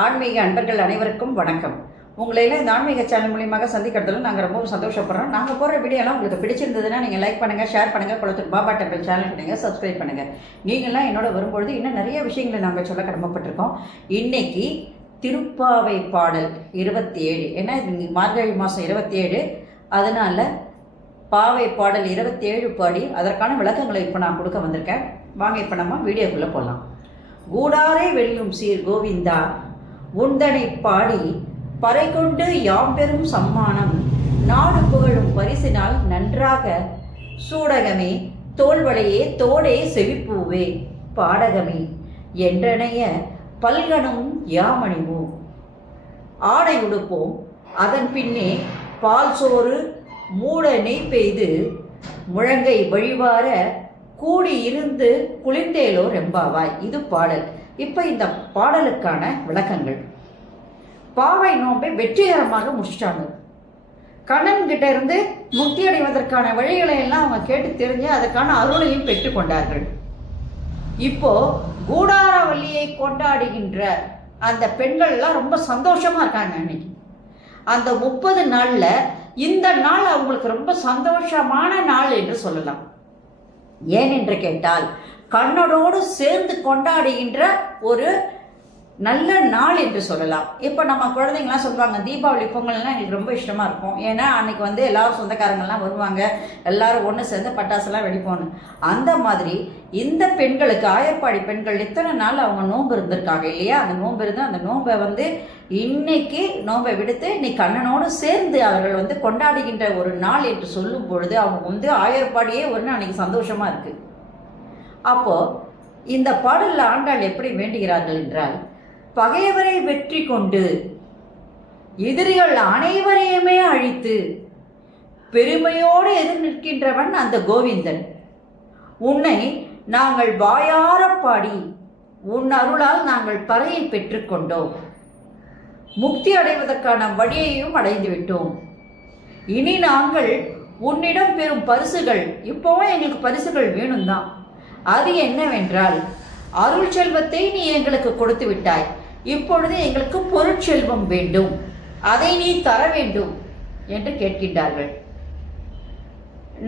ஆன்மீக அன்பர்கள் அனைவருக்கும் வணக்கம். உங்களை எல்லாம் இந்த ஆன்மீக சேனல் மூலியமாக சந்திக்கிறதுல நாங்கள் ரொம்ப சந்தோஷப்படுறோம். நாங்கள் போகிற வீடியோலாம் உங்களுக்கு பிடிச்சிருந்ததுன்னா நீங்கள் லைக் பண்ணுங்கள், ஷேர் பண்ணுங்கள், குளத்தூர் பாபா டெம்பிள் சேனல் பண்ணுங்கள், சப்ஸ்கிரைப் பண்ணுங்கள். நீங்கள்லாம் என்னோட வரும்பொழுது இன்னும் நிறைய விஷயங்களை நாங்கள் சொல்ல கடமைப்பட்டிருக்கோம். இன்னைக்கு திருப்பாவை பாடல் 27, ஏன்னா இது மார்கழி மாதம் 27, அதனால் பாவை பாடல் 27 பாடி அதற்கான விளக்கங்களை இப்போ நான் கொடுக்க வந்திருக்கேன். வாங்க இப்போ நம்ம வீடியோக்குள்ளே போகலாம். கூடாரை வெல்லும் சீர் கோவிந்தா உந்தனை பாடி பறை கொண்டு யாம் பெரும் சம்மானம் நாடு புகழும் பரிசினால் நன்றாக சூடகமே தோல்வளையே தோடே செவிப்பூவே பாடகமே என்றனைய பல்கணும் யாமணிவோம் ஆடை உடுப்போம் அதன் பின்னே பால் சோறு மூட நெய் பெய்து முழங்கை வழிவார கூடி இருந்து குளிர்ந்தேலோ ரெம்பாவாய். இது பாடல். இப்போ இந்த பாடலுக்கான விளக்கங்கள். பாவை நோம்பை வெற்றிகரமாக முடிச்சிட்டாங்க. கண்ணன் கிட்ட இருந்து முக்தி அடைவதற்கான வழிகளை எல்லாம் அவங்க கேட்டு தெரிஞ்சு அதற்கான அருளையும் பெற்றுக்கொண்டார்கள். இப்போ கூடாரவல்லியை கொண்டாடுகின்ற அந்த பெண்கள் எல்லாம் ரொம்ப சந்தோஷமா இருக்காங்க. அன்னைக்கு அந்த 30 நாள்ல இந்த நாள் அவங்களுக்கு ரொம்ப சந்தோஷமான நாள் என்று சொல்லலாம். ஏன் என்று கேட்டால் கண்ணனோடு சேர்ந்து கொண்டாடுகின்ற ஒரு நல்ல நாள் என்று சொல்லலாம். இப்போ நம்ம குழந்தைங்கலாம் சொல்லுவாங்க, தீபாவளி பொங்கல்லாம் எனக்கு ரொம்ப இஷ்டமா இருக்கும். ஏன்னா அன்னைக்கு வந்து எல்லாரும் சொந்தக்காரங்கள்லாம் வருவாங்க, எல்லாரும் ஒன்று சேர்ந்து பட்டாசுலாம் வெடிப்போன்னு. அந்த மாதிரி இந்த பெண்களுக்கு, ஆயர்பாடி பெண்கள் இத்தனை நாள் அவங்க நோன்பு இருந்திருக்காங்க இல்லையா? அந்த நோன்பு இருந்து அந்த நோன்பை வந்து இன்னைக்கு நோன்பை விடுத்து இன்னைக்கு கண்ணனோடு சேர்ந்து அவர்கள் வந்து கொண்டாடுகின்ற ஒரு நாள் என்று சொல்லும் பொழுது அவங்க வந்து ஆயர்பாடியே ஒரு அன்னைக்கு சந்தோஷமா இருக்கு. அப்போ இந்த பாடல்ல ஆண்டாள் எப்படி வேண்டுகிறார்கள் என்றால், பகைவரை வெற்றி கொண்டு எதிரிகள் அனைவரையுமே அழித்து பெருமையோடு எதிர் நிற்கின்றவன் அந்த கோவிந்தன். உன்னை நாங்கள் வாயார பாடி உன் அருளால் நாங்கள் பறையை பெற்றுக்கொண்டோம், முக்தி அடைவதற்கான வழியையும் அடைந்து விட்டோம். இனி நாங்கள் உன்னிடம் பெறும் பரிசுகள், இப்போவும் எங்களுக்கு பரிசுகள் வேணும் தான். அது என்னவென்றால், அருள் செல்வத்தை நீ எங்களுக்கு கொடுத்து விட்டாய், இப்பொழுது எங்களுக்கு பொருட்செல்வம் வேண்டும், அதை நீ தர வேண்டும் என்று கேட்கின்றார்கள்.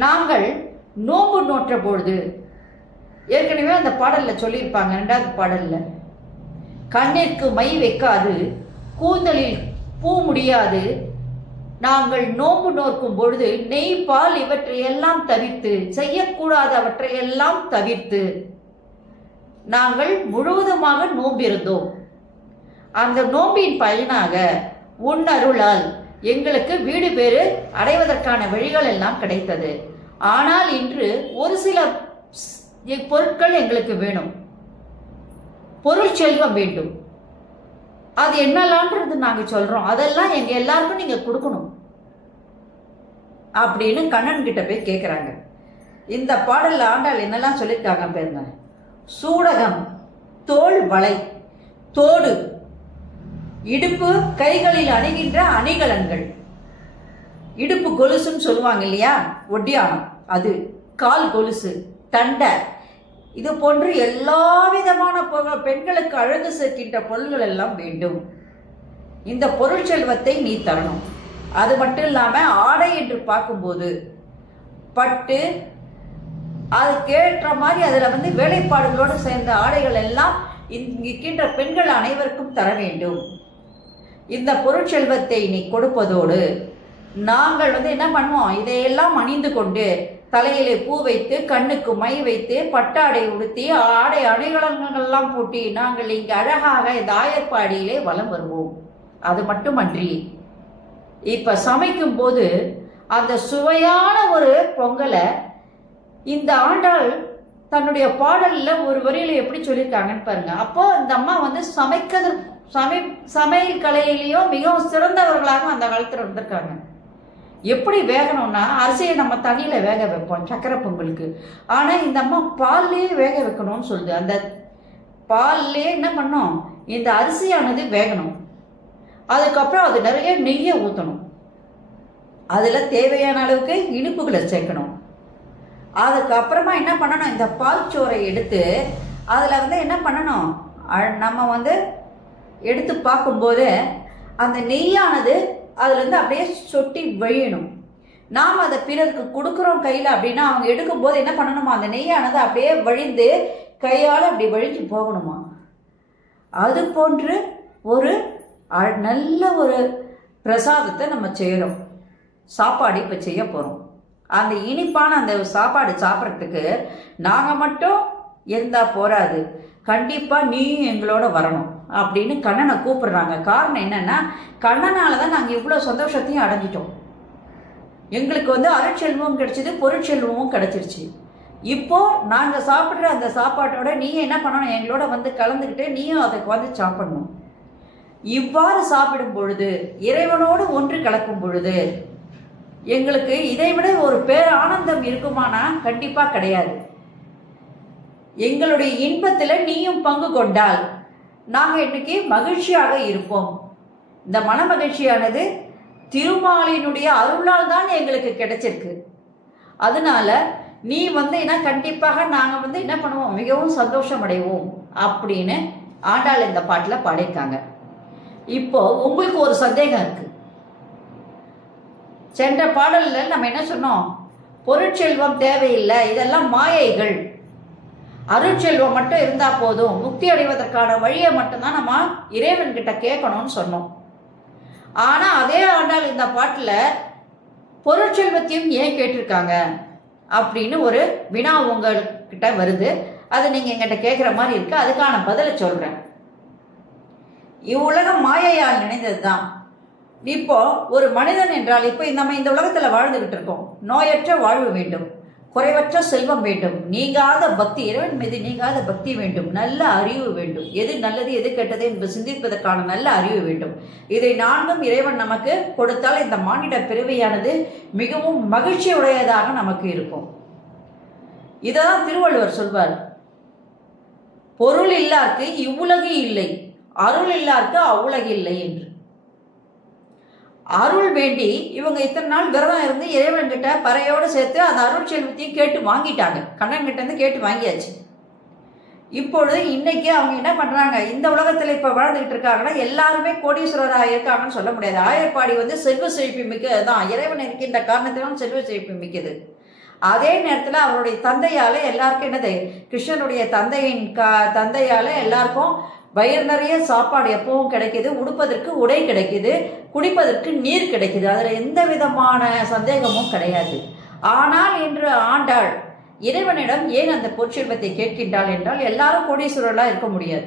நாங்கள் நோன்பு நோற்ற பொழுது ஏற்கனவே அந்த பாடல்ல சொல்லியிருப்பாங்க, 2வது பாடல்ல, கண்ணிற்கு மை வைக்காது கூந்தலில் பூ முடியாது, நாங்கள் நோன்பு நோக்கும் பொழுது நெய் பால் இவற்றையெல்லாம் தவிர்த்து, செய்யக்கூடாதவற்றையெல்லாம் தவிர்த்து நாங்கள் முழுவதுமாக நோம்பிருந்தோம். அந்த நோம்பின் பயனாக உன் அருளால் எங்களுக்கு வீடு பேறு அடைவதற்கான வழிகள் எல்லாம் கிடைத்தது. ஆனால் இன்று ஒரு சில பொருட்கள் எங்களுக்கு வேணும், பொருள் செல்வம் வேண்டும். அது என்னலான்றது நாங்க சொல்றோம், அதெல்லாம் எங்க எல்லாருக்கும் நீங்க கொடுக்கணும் அப்படின்னு கண்ணன் கிட்ட போய் கேட்கிறாங்க. இந்த பாடல்ல ஆண்டாள் என்னெல்லாம் சொல்லியிருக்காங்க பேருங்க. சூடகம், தோல் வளை, தோடு, இடுப்பு கைகளில் அணிகின்ற அணிகலன்கள், இடுப்பு கொலுசுன்னு சொல்லுவாங்க இல்லையா, ஒட்டியானம், அது கால் கொலுசு, தண்டை, இது போன்று எல்லா விதமான பெண்களுக்கு அழகு சேர்க்கின்ற பொருள்கள் எல்லாம் வேண்டும். இந்த பொருள் செல்வத்தை நீ தரணும். அது மட்டும் இல்லாம ஆடை என்று பார்க்கும்போது பட்டு, அதுக்கேற்ற மாதிரி அதுல வந்து வேலைப்பாடுகளோடு சேர்ந்த ஆடைகள் எல்லாம் இருக்கின்ற பெண்கள் அனைவருக்கும் தர வேண்டும். இந்த பொருட்செல்வத்தை நீ கொடுப்பதோடு நாங்கள் வந்து என்ன பண்ணுவோம், இதையெல்லாம் அணிந்து கொண்டு தலையிலே பூ வைத்து கண்ணுக்கு மை வைத்து பட்டாடை உடுத்தி ஆடை அணிகலன்கள்லாம் பூட்டி நாங்கள் இங்கு அழகாக இந்த ஆயர்பாடியிலே வலம் வருவோம். அது மட்டுமன்றி இப்ப சமைக்கும் போது அந்த சுவையான ஒரு பொங்கலை இந்த ஆண்டாள் தன்னுடைய பாடல்ல ஒரு வரியில எப்படி சொல்லியிருக்காங்கன்னு பாருங்க. அப்போ இந்த அம்மா வந்து சமையல் கலையிலையும் மிகவும் சிறந்தவர்களாக அந்த காலத்துல இருந்திருக்காங்க. எப்படி வேகணும்னா, அரிசியை நம்ம தண்ணியில வேக வைப்போம் சக்கரை பொங்கலுக்கு, ஆனா இந்த அம்மா பால்லேயே வேக வைக்கணும்னு சொல்லுது. அந்த பால்லே என்ன பண்ணும், இந்த அரிசியானது வேகணும், அதுக்கப்புறம் அது நிறைய நெய்யை ஊற்றணும், அதுல தேவையான அளவுக்கு இனிப்புகளை சேர்க்கணும், அதுக்கப்புறமா என்ன பண்ணணும், இந்த பால் சோறை எடுத்து அதுல வந்து என்ன பண்ணணும், நம்ம வந்து எடுத்து பார்க்கும்போது அந்த நெய்யானது அதுலேருந்து அப்படியே சொட்டி வழியணும். நாம் அதை பிறருக்கு கொடுக்குறோம் கையில் அப்படின்னா அவங்க எடுக்கும்போது என்ன பண்ணணுமா, அந்த நெய்யானது அப்படியே வழிந்து கையால் அப்படி வழிஞ்சு போகணுமா. அது போன்று ஒரு நல்ல ஒரு பிரசாதத்தை நம்ம செய்கிறோம். சாப்பாடு இப்போ செய்ய போகிறோம். அந்த இனிப்பான அந்த சாப்பாடு சாப்பிட்றதுக்கு நாங்கள் மட்டும் இருந்தால் போராது, கண்டிப்பாக நீயும் எங்களோட வரணும் அப்படின்னு கண்ணனை கூப்பிடுறாங்க. காரணம் என்னன்னா, கண்ணனால தான் நாங்கள் இவ்வளோ சந்தோஷத்தையும் அடைஞ்சிட்டோம். எங்களுக்கு வந்து அருட்செல்வமும் கிடைச்சிது, பொருட்செல்வமும் கிடைச்சிருச்சு. இப்போ நாங்கள் சாப்பிட்ற அந்த சாப்பாட்டோட நீங்கள் என்ன பண்ணணும், எங்களோட வந்து கலந்துக்கிட்டு நீயும் அதுக்கு வந்து சாப்பிடணும். இவ்வாறு சாப்பிடும் பொழுது, இறைவனோடு ஒன்று கலக்கும் பொழுது எங்களுக்கு இதைவிட ஒரு பேர் ஆனந்தம் இருக்குமானா கண்டிப்பாக கிடையாது. எங்களுடைய இன்பத்தில் நீயும் பங்கு கொண்டால் நாங்கள் இன்னைக்கு மகிழ்ச்சியாக இருப்போம். இந்த மன மகிழ்ச்சியானது திருமாலினுடைய அருளால் தான் எங்களுக்கு கிடைச்சிருக்கு. அதனால நீ வந்து என்ன கண்டிப்பாக நாங்கள் வந்து என்ன பண்ணுவோம், மிகவும் சந்தோஷம் அடைவோம் அப்படின்னு ஆண்டாள் இந்த பாட்டில் பாடியிருக்காங்க. இப்போ உங்களுக்கு ஒரு சந்தேகம் இருக்கு. சென்ற பாடலில் நம்ம என்ன சொன்னோம், பொருட்செல்வம் தேவையில்லை, இதெல்லாம் மாயைகள், அருட்செல்வம் மட்டும் இருந்தால் போதும், முக்தி அடைவதற்கான வழியை மட்டும்தான் நம்ம இறைவன்கிட்ட கேட்கணும்னு சொன்னோம். ஆனால் அதே ஆண்டாள் இந்த பாட்டில் பொருட்செல்வத்தையும் ஏன் கேட்டிருக்காங்க அப்படின்னு ஒரு வினா உங்கள்கிட்ட வருது. அது நீங்கள் எங்கிட்ட கேட்குற மாதிரி இருக்கு. அதுக்கான பதிலை சொல்கிறேன். இவ்வுலகம் மாயையால் நினைந்தது தான். இப்போ ஒரு மனிதன் என்றால், இப்போ நம்ம இந்த உலகத்தில் வாழ்ந்துகிட்டு இருக்கோம். நோயற்ற வாழ்வு வேண்டும், குறைவற்ற செல்வம் வேண்டும், நீங்காத பக்தி, இறைவன் மீது நீங்காத பக்தி வேண்டும், நல்ல அறிவு வேண்டும், எது நல்லது எது கெட்டது என்று சிந்திப்பதற்கான நல்ல அறிவு வேண்டும். இதை நான்கும் இறைவன் நமக்கு கொடுத்தால் இந்த மானிட பிறவியானது மிகவும் மகிழ்ச்சி உடையதாக நமக்கு இருக்கும். இதான் திருவள்ளுவர் சொல்வார், பொருள் இல்லார்க்கு இவ்வுலகு இல்லை, அருள் இல்லார்க்கு அவ்வுலகு இல்லை என்று. அருள் வேண்டி இவங்க இத்தனை நாள் விரதம் இருந்து இறைவன்கிட்ட பறையோடு சேர்த்து அந்த அருள் செல்வத்தையும் கேட்டு வாங்கிட்டாங்க. கண்ணன் கிட்ட இருந்து கேட்டு வாங்கியாச்சு. இப்பொழுது இன்னைக்கு அவங்க என்ன பண்றாங்க, இந்த உலகத்துல இப்ப வாழ்ந்துகிட்டு இருக்காங்கன்னா எல்லாருமே கோடீஸ்வரராக இருக்காங்கன்னு சொல்ல முடியாது. ஆயர்பாடி வந்து செல்வ செழிப்பு மிக்கதான், இறைவன் இருக்கின்ற காரணத்திலும் செல்வ செழிப்பு மிக்கது. அதே நேரத்தில் அவருடைய தந்தையால எல்லாருக்கும் என்னது, கிருஷ்ணனுடைய தந்தையால எல்லாருக்கும் வயிறு நிறைய சாப்பாடு எப்பவும் கிடைக்கிது, உடுப்பதற்கு உடை கிடைக்கிது, குடிப்பதற்கு நீர் கிடைக்கிது. அதில் எந்த விதமான சந்தேகமும் கிடையாது. ஆனால் இன்று ஆண்டாள் இறைவனிடம் ஏன் அந்த பொற்செல்வத்தை கேட்கின்றாள் என்றால், எல்லாரும் கோடீஸ்வரர்களாக இருக்க முடியாது,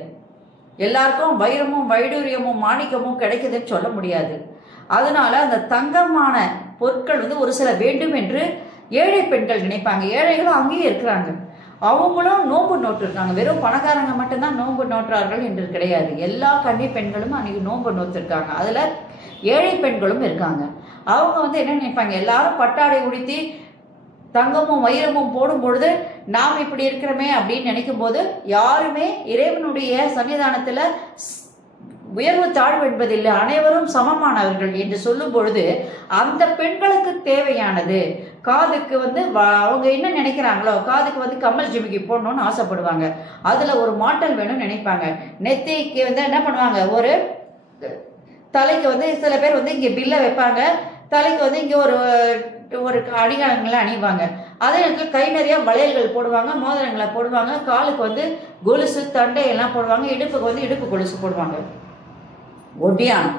எல்லாருக்கும் வைரமும் வைடூரியமும் மாணிக்கமும் கிடைக்குதுன்னு சொல்ல முடியாது. அதனால அந்த தங்கமான பொருட்கள் வந்து ஒரு சில வேண்டும் என்று ஏழை பெண்கள் நினைப்பாங்க. ஏழைகளும் அங்கேயே இருக்கிறாங்க, அவங்களும் நோன்பு நோட்டிருக்காங்க. வெறும் பணக்காரங்க மட்டும்தான் நோன்பு நோட்டுறார்கள் என்று கிடையாது. எல்லா கன்னி பெண்களும் அன்றைக்கி நோன்பு நோட்டிருக்காங்க. அதில் ஏழை பெண்களும் இருக்காங்க. அவங்க வந்து என்ன நினைப்பாங்க, எல்லாரும் பட்டாடை உடுத்தி தங்கமும் வைரமும் போடும் பொழுது நாம் இப்படி இருக்கிறோமே அப்படின்னு நினைக்கும் போது, யாருமே இறைவனுடைய சன்னிதானத்தில் உயர்வு தாழ்வு என்பதில்லை, அனைவரும் சமமானவர்கள் என்று சொல்லும் பொழுது அந்த பெண்களுக்கு தேவையானது காதுக்கு வந்து அவங்க என்ன நினைக்கிறாங்களோ, காதுக்கு வந்து கம்மல் ஜிமிக்கி போடணும்னு ஆசைப்படுவாங்க, அதில் ஒரு மாட்டல் வேணும்னு நினைப்பாங்க. நெத்திக்கு வந்து என்ன பண்ணுவாங்க, ஒரு தலைக்கு வந்து சில பேர் வந்து இங்கே பில்லை வைப்பாங்க, தலைக்கு வந்து இங்கே ஒரு அடிகாரங்களை அணிவாங்க. அதே நேரத்தில் கை நிறைய வளையல்கள் போடுவாங்க, மோதிரங்களை போடுவாங்க, காலுக்கு வந்து கொலுசு தண்டை எல்லாம் போடுவாங்க, இடுப்புக்கு வந்து இடுப்பு கொலுசு போடுவாங்க, ஒட்டியானம்.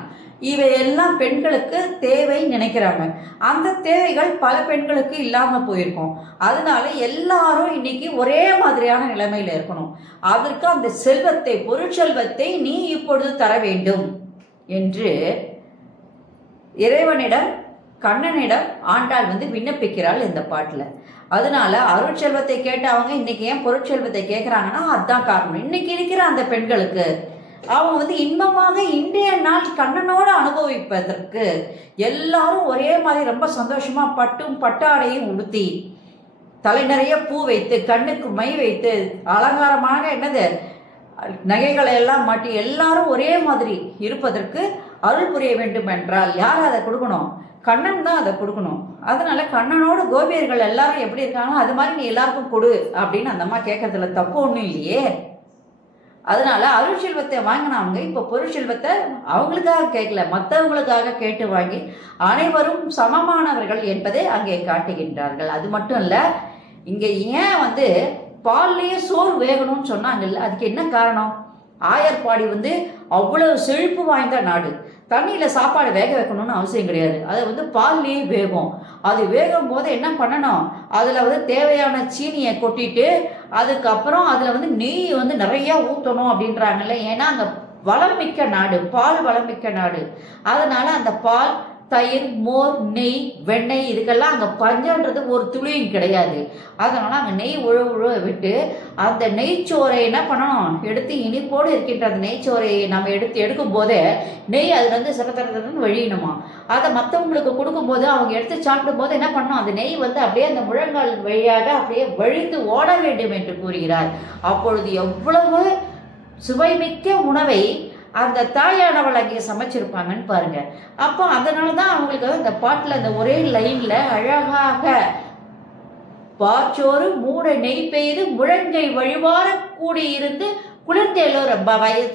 இவையெல்லாம் பெண்களுக்கு தேவை நினைக்கிறாங்க. அந்த தேவைகள் பல பெண்களுக்கு இல்லாமல் போயிருக்கும். அதனால எல்லாரும் இன்னைக்கு ஒரே மாதிரியான நிலைமையில இருக்கணும். அதற்கு அந்த செல்வத்தை, பொருட்செல்வத்தை நீ இப்பொழுது தர வேண்டும் என்று இறைவனிடம், கண்ணனிடம் ஆண்டாள் வந்து விண்ணப்பிக்கிறாள் இந்த பாட்டில். அதனால அருட்செல்வத்தை கேட்டவங்க இன்னைக்கு ஏன் பொருட்செல்வத்தை கேட்குறாங்கன்னா அதுதான் காரணம். இன்னைக்கு இருக்கிற அந்த பெண்களுக்கு அவங்க வந்து இன்பமாக இன்றைய நாள் கண்ணனோடு அனுபவிப்பதற்கு எல்லாரும் ஒரே மாதிரி ரொம்ப சந்தோஷமா பட்டும் பட்டாடையும் உடுத்தி, தலை நிறைய பூ வைத்து, கண்ணுக்கு மை வைத்து, அலங்காரமாக என்னது நகைகளை எல்லாம் மாட்டி எல்லாரும் ஒரே மாதிரி இருப்பதற்கு அருள் புரிய வேண்டும் என்றால் யார் அதை கொடுக்கணும்? கண்ணன் தான் அதை கொடுக்கணும். அதனால கண்ணனோட கோபியர்கள் எல்லாரும் எப்படி இருக்காங்களோ அது மாதிரி நீ எல்லாருக்கும் கொடு அப்படின்னு அந்த அம்மா கேட்கறதுல தப்பு ஒன்றும் இல்லையே. அதனால அருள் செல்வத்தை வாங்கினவங்க இப்போ பொருள் செல்வத்தை அவங்களுக்காக கேட்கல, மற்றவங்களுக்காக கேட்டு வாங்கி அனைவரும் சமமானவர்கள் என்பதை அங்கே காட்டுகின்றார்கள். அது மட்டும் இல்லை, இங்கே ஏன் பால்லையே சோறு வேகணும்னு சொன்னாங்கல்ல, அதுக்கு என்ன காரணம்? ஆயர்பாடி அவ்வளவு செழிப்பு வாய்ந்த நாடு. தண்ணியில் சாப்பாடு வேக வைக்கணும்னு அவசியம் கிடையாது. அது பால்லையே வேகும். அது வேகும் போது என்ன பண்ணணும், அதில் தேவையான சீனியை கொட்டிட்டு அதுக்கப்புறம் அதில் நெய் நிறையா ஊற்றணும் அப்படின்றாங்கல்ல. ஏன்னா அங்கே வளம் மிக்க நாடு, பால் வளம் மிக்க நாடு. அதனால அந்த பால், தயிர், மோர், நெய், வெண்ணெய் இதுக்கெல்லாம் அங்கே பஞ்சன்றது ஒரு துளியும் கிடையாது. அதனால அங்கே நெய் உழவு விட்டு அந்த நெய்ச்சோரை என்ன பண்ணணும், எடுத்து இனிப்போடு இருக்கின்ற அந்த நெய்ச்சோரையை நம்ம எடுக்கும் போதே நெய் அது சிறத்தரன்னு வழியணுமா. அதை மற்றவங்களுக்கு கொடுக்கும்போது அவங்க எடுத்து சாப்பிடும் போது என்ன பண்ணணும், அந்த நெய் அப்படியே அந்த முழங்கால் வழியாக அப்படியே வழிந்து ஓட வேண்டும் என்று கூறுகிறார். அப்பொழுது எவ்வளவு சுவைமிக்க உணவை அந்த தாயானவள் அங்கே சமைச்சிருப்பாங்கன்னு பாருங்க. அப்போ அதனால தான் அவங்களுக்கு அந்த பாட்டில் அந்த ஒரே லைன்ல அழகாக பாச்சோறு மூட நெய் பெய்து முழங்கை வழிவார கூடி இருந்து குளிர்ந்த எல்லோரும்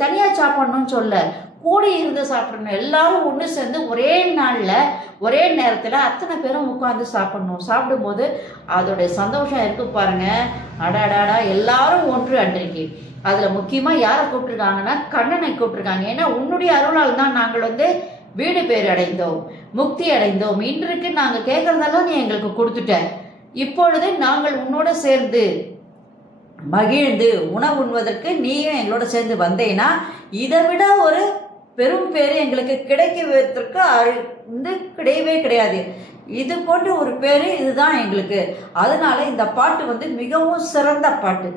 தனியா சாப்பிடணும்னு சொல்ல, கூடி இருந்து சாப்பிடணும். எல்லாரும் ஒன்று சேர்ந்து ஒரே நாளில் ஒரே நேரத்தில் அத்தனை பேரும் உட்காந்து சாப்பிடணும். சாப்பிடும்போது அதோடைய சந்தோஷம் இருக்கு பாருங்க. அடாடாடா, எல்லாரும் ஒன்று அன்றைக்கு. அதில் முக்கியமாக யாரை கூப்பிட்டுருக்காங்கன்னா கண்ணனை கூப்பிட்டுருக்காங்க. ஏன்னா உன்னுடைய அருளால் தான் நாங்கள் வீடு பேர் அடைந்தோம், முக்தி அடைந்தோம். இன்றைக்கு நாங்கள் கேட்கறதெல்லாம் நீ எங்களுக்கு கொடுத்துட்ட. இப்பொழுது நாங்கள் உன்னோட சேர்ந்து மகிழ்ந்து உணவு உண்வதற்கு நீயும் எங்களோட சேர்ந்து வந்தேன்னா இதை விட ஒரு பெரும் பேர் எங்களுக்கு கிடைக்குவதற்கு கிடையவே கிடையாது. இது போன்ற ஒரு பேர் இதுதான் எங்களுக்கு. அதனால இந்த பாட்டு மிகவும் சிறந்த பாட்டு.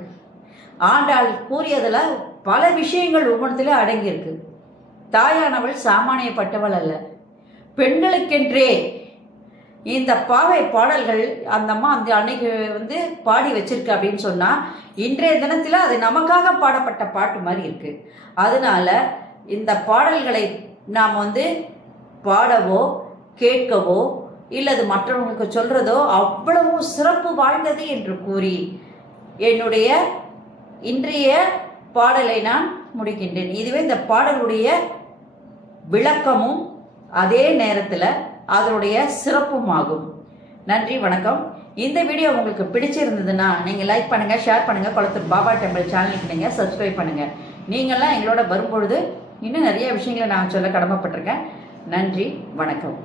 ஆண்டாள் கூறியதுல பல விஷயங்கள் ஒவ்வொன்றத்திலே அடங்கியிருக்கு. தாயானவள் சாமானியப்பட்டவள் அல்ல, பெண்களுக்கென்றே இந்த பாவை பாடல்கள் அந்த அம்மா அன்னைக்கு பாடி வச்சிருக்கு அப்படின்னு சொன்னா இன்றைய தினத்துல அது நமக்காக பாடப்பட்ட பாட்டு மாதிரி இருக்கு. அதனால இந்த பாடல்களை நாம் பாடவோ கேட்கவோ இல்லது மற்றவங்களுக்கு சொல்றதோ அவ்வளவு சிறப்பு வாய்ந்தது என்று கூறி என்னுடைய இன்றைய பாடலை நான் முடிக்கின்றேன். இதுவே இந்த பாடலுடைய விளக்கமும் அதே நேரத்தில் அதனுடைய சிறப்பும் ஆகும். நன்றி, வணக்கம். இந்த வீடியோ உங்களுக்கு பிடிச்சிருந்ததுன்னா நீங்கள் லைக் பண்ணுங்கள், ஷேர் பண்ணுங்கள். குளத்தூர் பாபா டெம்பிள் சேனலுக்கு நீங்கள் சப்ஸ்கிரைப் பண்ணுங்கள். நீங்கள்லாம் எங்களோட வரும்பொழுது இன்னும் நிறைய விஷயங்களை நான் சொல்ல கடமைப்பட்டிருக்கேன். நன்றி, வணக்கம்.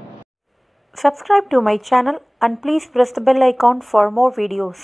Subscribe to my channel and please press the bell icon for more videos.